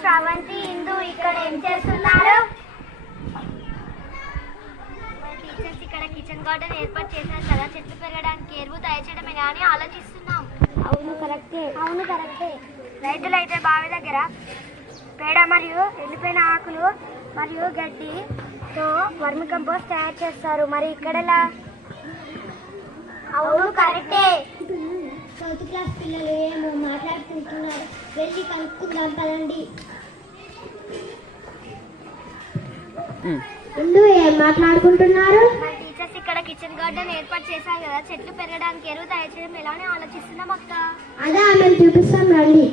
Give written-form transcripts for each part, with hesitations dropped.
శ్రవంతి, ఇందు ఇక్కడ ఏం చేస్తున్నారు? టీచర్స్ ఇక్కడ కిచెన్ గార్డెన్ ఏర్పాటు చేశారు కదా, చెట్లు పెరగడానికి ఎరువు తయారు చేయడమే కానీ ఆలోచిస్తున్నాం. అవును కరెక్టే. రైతులైతే బావి దగ్గర పేడ మరియు ఎండిపోయిన ఆకులు మరియు గడ్డితో వర్మి కంపోస్ట్ తయారు చేస్తారు. మరి ఇక్కడలా? అవును కరెక్టే. చౌత్ క్లాస్ పిల్లలు ఏమో మాట్లాడుకుంటున్నారు, వెళ్ళి కనుక్కుందాం పదండి. ముందు ఏం మాట్లాడుకుంటున్నారు? మన టీచర్స్ ఇక్కడ కిచెన్ గార్డెన్ ఏర్పాటు చేశారు కదా, చెట్లు పెరగడానికి ఎరువు తయారు చేయడం ఎలానే ఆలోచిస్తున్నాం అక్క. అదే మేము చూపిస్తాం రండి.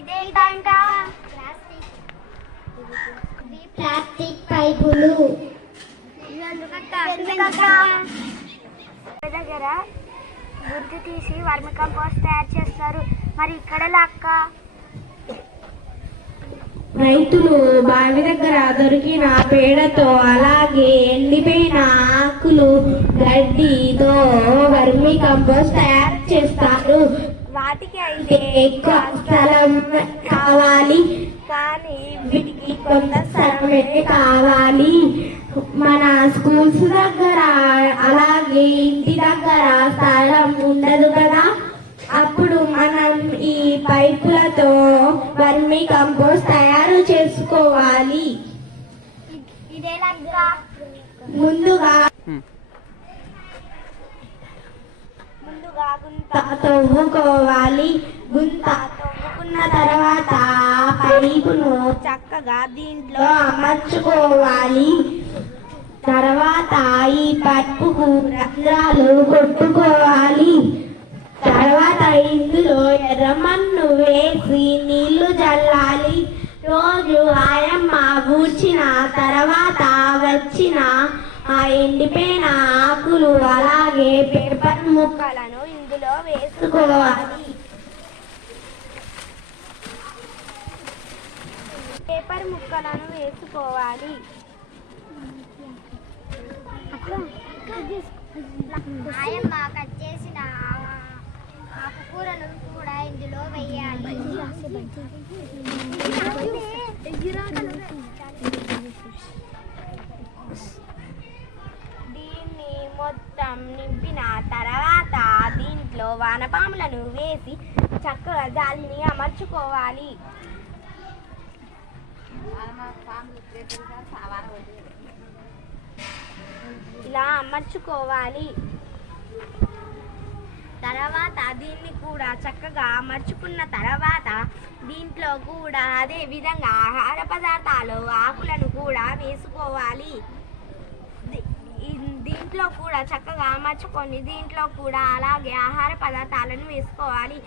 ఇదేంటంట? ప్లాస్టిక్ పైపులు. దగ్గర గుర్తు తీసి వర్మి కంపోస్ట్ తయారు చేస్తారు. మరి ఇక్కడ అక్క? రైతులు బావి దగ్గర దొరికిన పేడతో అలాగే ఎండిపోయిన ఆకులు గడ్డితో వర్మి కంపోస్ట్ తయారు చేస్తారు. వాటికి అయితే ఎక్కువ స్థలం కావాలి, కానీ వీటికి కొంత స్థలమే కావాలి. మన స్కూల్స్ దగ్గర అలాగే ఇంటి దగ్గర స్థలం ఉండదు కదా, అప్పుడు మనం ఈ పైపులతో వర్మి కంపోస్ట్ తయారు చేసుకోవాలి. ముందుగా గుంత తవ్వుకోవాలి. గుంత తవ్వుకున్న తర్వాత పైపును చక్కగా దీంట్లో అమర్చుకోవాలి. తర్వాత ఈ పైపుకు రంధ్రాలు కొట్టుకోవాలి. తర్వాత ఇందులో ఎర్రమన్ను వేసి నీళ్లు జల్లాలి. రోజు ఆయమ్మ ఊడ్చిన తర్వాత వచ్చిన ఆ ఎండిపోయిన ఆకులు అలాగే పేపర్ ముక్కలను ఇందులో వేసుకోవాలి. ఆయమ్మ కట్ చేసిన ఆకుకూరను కూడా ఇందులో వేయాలి. దీన్ని మొత్తం నింపిన తర్వాత దీంట్లో వానపాములను వేసి చక్కగా జాలిని అమర్చుకోవాలి. ఇలా అమర్చుకోవాలి. తర్వాత దీన్ని కూడా చక్కగా అమర్చుకున్న తర్వాత దీంట్లో కూడా అదే విధంగా ఆహార పదార్థాలు ఆకులను కూడా వేసుకోవాలి. దీంట్లో కూడా చక్కగా అమర్చుకొని దీంట్లో కూడా అలాగే ఆహార పదార్థాలను వేసుకోవాలి.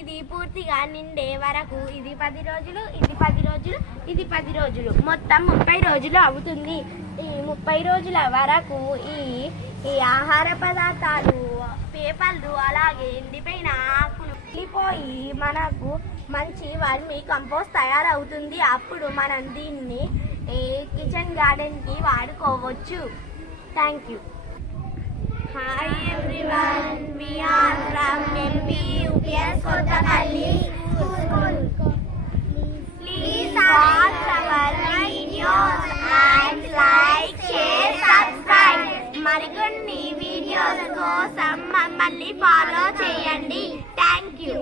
ఇది పూర్తిగా నిండే వరకు ఇది 10 రోజులు, ఇది 10 రోజులు, ఇది 10 రోజులు, మొత్తం 30 రోజులు అవుతుంది. ఈ 30 రోజుల వరకు ఈ ఆహార పదార్థాలు పేపర్లు అలాగే ఎండిపోయిన ఆకులు వెళ్ళిపోయి మనకు మంచి వర్మి కంపోస్ట్ తయారవుతుంది. అప్పుడు మనం దీన్ని కిచెన్ గార్డెన్కి వాడుకోవచ్చు. Thank you. Hi everyone, we are from MPUPS Kottapalli School. Please watch our videos and like, share, subscribe. మరికొన్ని వీడియోస్ కోసం మమ్మల్ని ఫాలో చేయండి. Thank you.